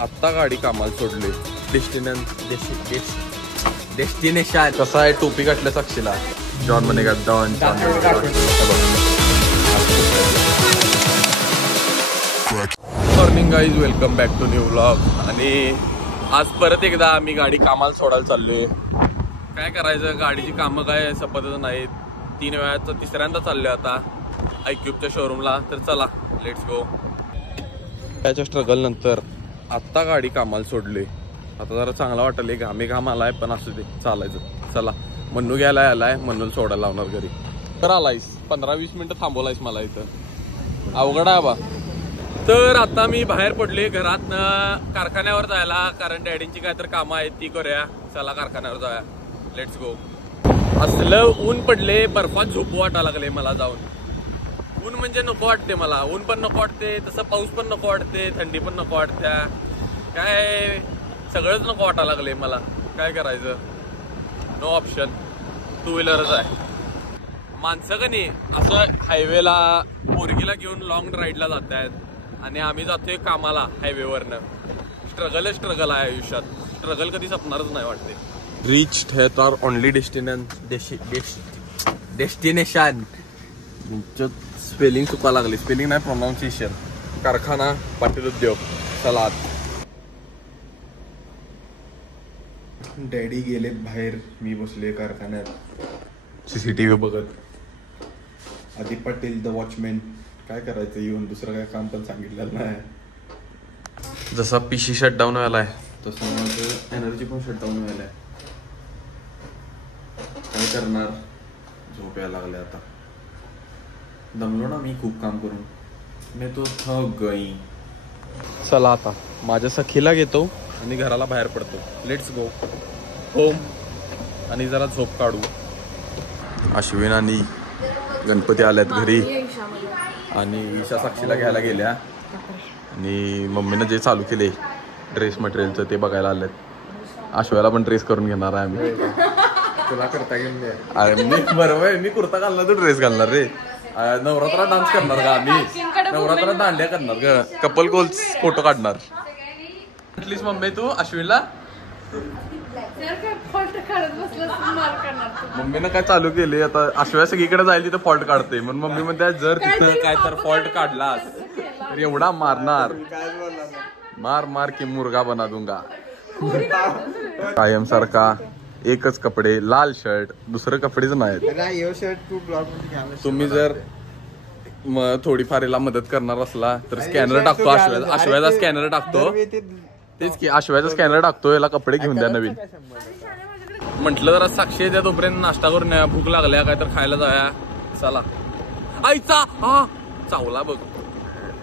आत्ता गाडी कामाला सोडली. डेस्टिनेशन कसा आहे. टोपी घातल्या साक्षीला. जॉन म्हणे का don. Morning guys, welcome back to new vlog. आणि आज परत एकदा आम्ही गाडी कामाला सोडायला चाललोय. काय करायचं, गाडीची कामं काय संपतच नाहीत. 3 वेळाचं तिसऱ्यांदा चाललोय आता iQube शोरूमला. तर चला लेट्स गो. त्याच्या स्ट्रगल नंतर आत्ता गाडी कामाला सोडली. आता जरा चांगला वाटलं. घाम आलाय, पण असू दे चालायचं. चला मन्नू घ्यायला आलाय, मन्नूला सोडायला लावणार घरी. तर आलायस 15-20 मिनिटं थांबवलायस मला इथं. अवघड आहे बा. तर आता मी बाहेर पडले घरातनं कारखान्यावर जायला, कारण डॅडींची काय तर कामं आहेत ती करूया. चला कारखान्यावर जाऊया, लेट्स गो. असलं ऊन पडले, बर्फात झोपू वाटायला लागले मला जाऊन. ऊन म्हणजे नको वाटते मला. ऊन पण नको वाटते, तसं पाऊस पण नको वाटते, थंडी पण नको वाटत्या. काय सगळंच नको वाटायला लागले मला. काय करायचं, नो ऑप्शन. 2 व्हीलरच आहे. माणसं का नाही असं हायवेला पोरगीला घेऊन लॉंग राईडला जात आहेत आणि आम्ही जातोय कामाला हायवेवरनं. स्ट्रगल आहे आयुष्यात. स्ट्रगल कधी संपणारच नाही वाटते. रीच्ड है तर ओनली डेस्टिनेशन. स्पेलिंग चुका लागली. स्पेलिंग नाही, प्रोनाऊन्सिएशन. कारखाना पाटील उद्योग. चला डॅडी गेलेत बाहेर, मी बसले कारखान्यात CCTV बघत. Adip Patil the watchman. काय करायचं येऊन, दुसरं काय काम पण सांगितलेलं नाही. जसा PC शटडाऊन व्हायलाय तसं माझं एनर्जी पण शटडाऊन व्हायलाय. काय करणार, झोप यायला लागले आता. दमलो ना मी खूप काम करून. मी तो थक गई. चला आता माझ्या सखीला घेतो आणि घराला बाहेर पडतो. लेट्स गो होम आणि जरा झोप काढू. अश्विन आणि गणपती आल्यात घरी आणि ईशा साक्षीला घ्यायला गेल्या. आणि मम्मीनं जे चालू केले ड्रेस मटेरियलचं ते बघायला आलेत. अश्व्याला पण ड्रेस करून घेणार आहे आम्ही. तुला करता घेऊन द्या. अरे मी बरोबर, मी कुर्ता घालणार, तू ड्रेस घालणार रे. नवरात्रात डान्स करणार का आम्ही? नवरात्रात दांड्या करणार का? कपल गोल्स फोटो काढणार. म्हटलीस मम्मी तू अश्विनला? मम्मीनं काय चालू केले आता, अश्व्या सगळीकडे जाईल तिथं फॉल्ट काढते. म्हणून मम्मी म्हणते जर तिथं काय तर फॉल्ट काढलास तर एवढा मारणार, मार की मुर्गा बना दूंगा. कायम सारखा एकच कपडे, लाल शर्ट, दुसरं कपडेच नाहीत. तुम्ही जर थोडीफार याला मदत करणार असला तर स्कॅनर टाकतो. अश्व्याचा स्कॅनर टाकतो. तेच की अश्व्याचा स्कॅनर टाकतो. याला कपडे घेऊन द्या नवीन. म्हटलं जरा साक्षी द्या तोपर्यंत नाश्ता करून भूक लागल्या, काय तर खायला जाया. चला. आईचा हा चावला बघ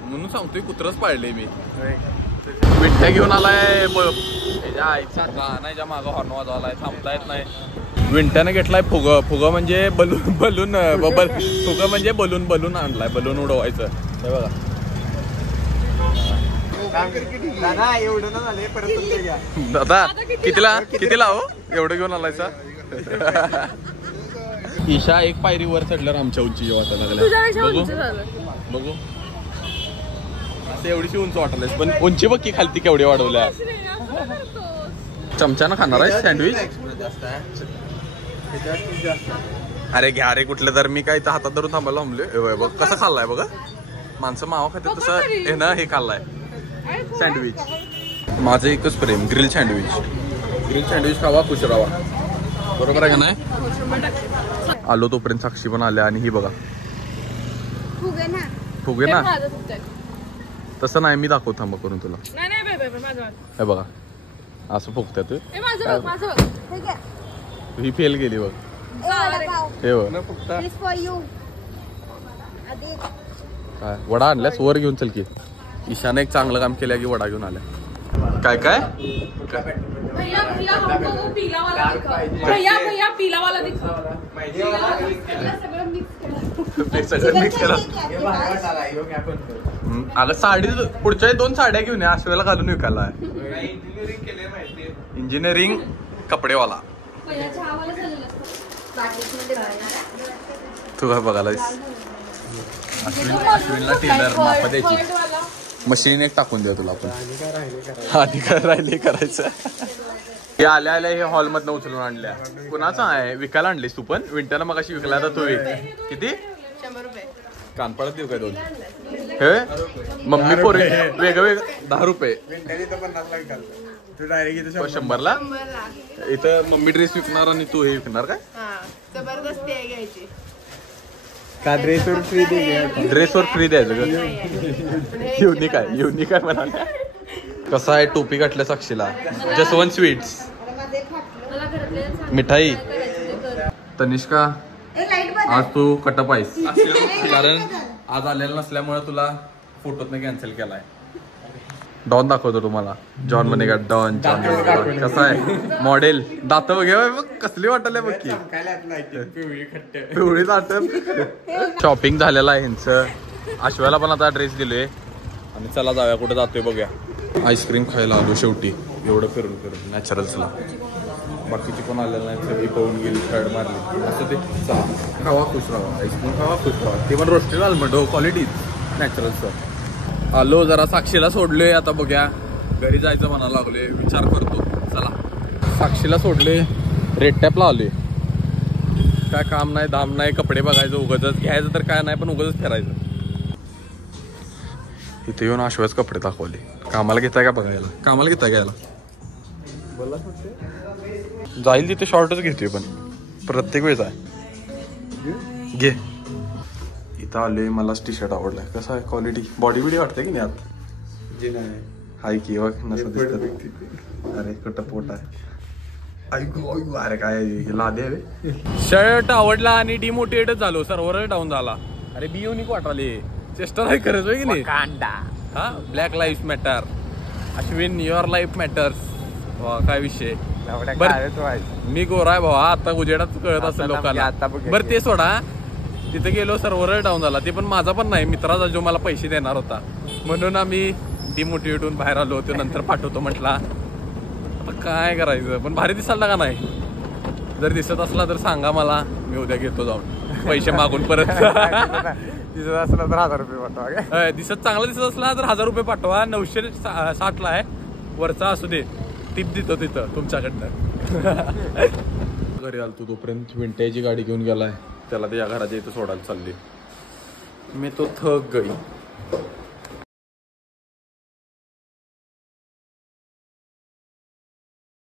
म्हणून सांगतोय. कुत्रच पाळले मी. विठ्ठ्या घेऊन आलाय. आईचा गाण्याच्या मागं हॉर्न वाजवालाय, थांबता येत नाही. विंट्याने घेतलाय फुग म्हणजे बलून फुग म्हणजे बलून आणलाय. बलून उडवायचं. हे बघा. दादा कितीला हो एवढं घेऊन आलायचा? ईशा एक पायरी वर चढल्यावर आमच्या उंची वाटायला लागल्या. बघू असं एवढीशी उंच वाटलंय, पण उंची बघ की खालती केवढी वाढवल्या. चमच्यानं खाणार आहे सँडविच? अरे घ्या रे कुठलं तर. मी काय हातात धरून थांबायला थांबले. बघ कसं खाल्लाय बघा. माणसं मावा खाते तसं हे ना, हे खाल्लाय सँडविच. माझं एकच प्रेम, ग्रिल सँडविच खावा, खुश राहा. बरोबर आहे का नाही? आलो तोपर्यंत साक्षी पण आल्या. आणि ही बघा फुगे ना. तसं नाही, मी दाखवतो थांबा करून तुला. हे बघा असं फुगत्यात. ही फेल गेली बघ. हे काय वडा आणल्यास वर घेऊन चल की. ईशाने एक चांगलं काम केलं की वडा घेऊन आल्या. काय काय सगळं मिक्स करा. अगं साडी पुढच्या 2 साड्या घेऊन या. अश्व्याला घालून विकायला. इंजिनिअरिंग कपडेवाला. तू काय बघायलास? अश्विनला टेलर माप द्यायची. मशीन एक टाकून द्या तुला आपण. आधी काय राहिले करायचं. हे आल्या आल्या हे हॉल मधनं उचलून आणल्या. कुणाचं आहे विकायला आणलीस तू पण? विंटरला मग अशी विकला तर तू किती 100 रुपये. कानपडात देऊ काय दोन हे मम्मी पोरे वेगवेगळं 10 रुपये 100ला. इथं मम्मी ड्रेस विकणार आणि तू हे विकणार काय? जबरदस्ती आहे घ्यायची. का ड्रेसवर फ्री दे. ड्रेसवर फ्री द्यायचं का? युनिक आहे युनिक आहे म्हणाले. कसं आहे टोपी घातल्या साक्षीला. जसवंत स्वीट्स मिठाई. तनिष्का आज तू कटप आहेस कारण आज आलेला नसल्यामुळे तुला फोटोतनं कॅन्सल केलाय. डॉन दाखवतो तुम्हाला. जॉन म्हणे का डॉन जॉन कसा आहे मॉडेल. दात बघ बघ कसली वाटले बघ की पिवळी दात. शॉपिंग झालेलं आहे ह्यांचं. आश्व्याला पण आता ड्रेस दिलोय आणि चला जाऊया कुठे जातोय बघूया. आईस्क्रीम खायला आलो शेवटी. एवढं फिरून फिरून नॅचरल्सला. बाकीची कोण आलेलं नाही सगळी पळून गेली थर्ड मारली असं ते. चला खावा खुश राहा. आईस्क्रीम खावा खुश राहा. ते पण रोस्टेड आलमंड क्वालिटी नॅचरल्सचं. आलो जरा साक्षीला सोडले. आता बघूया घरी जायचं म्हणायला लागले. विचार करतो. चला साक्षीला सोडले. रेड टॅपला आले. काय काम नाही दाम नाही. कपडे बघायचं उगाच. घ्यायचं तर काय नाही पण उगाच फिरायचं. इथे येऊन आश्वास कपडे दाखवले. कामाला घेताय का बघायला? कामाला घेताय घ्यायला जाईल तिथे शॉर्टच घेतोय पण प्रत्येक वेळेस आहे घे. इथं आले. मला टी शर्ट आवडलाय. कसं आहे क्वालिटी? बॉडी बिडी वाटते की नाही आत? हाय की बघ नसं दिसत. अरे कुठं पोट आहे. अरे काय लादे रे. शर्ट आवडला आणि डिमोटिवेटच झालो. सर्व्हर डाऊन झाला. अरे बी युनिक वाटाले. चेष्टा नाही करायचं की नाही. हा black life matter. Ashwin your life matters. काय विषय. मी गोरा आहे भावा. आता उजेडात कळत असेल लोकांना. बरं ते सोडा. तिथे गेलो सर्व्हर डाऊन झाला. ते पण माझा पण नाही मित्राचा जो मला पैसे देणार होता म्हणून आम्ही डिमोटिवेट होऊन बाहेर आलो. तो नंतर पाठवतो म्हटला. आता काय करायचं. पण भारी दिसायला का नाही? जर दिसत असला तर सांगा मला. मी उद्या घेतो जाऊन पैसे मागून परत. दिसत असला तर 1000 रुपये पाठवा. दिसत चांगला दिसत असला तर 1000 रुपये पाठवा. 960 ला आहे. वरचा असू दे. टिप देतो तिथं तुमच्याकडनं. घरी आलतो तोपर्यंत विंटेजची गाडी घेऊन गेलाय. त्याला त्या घराच्या इथं सोडायला चालली. मी तो थक गई.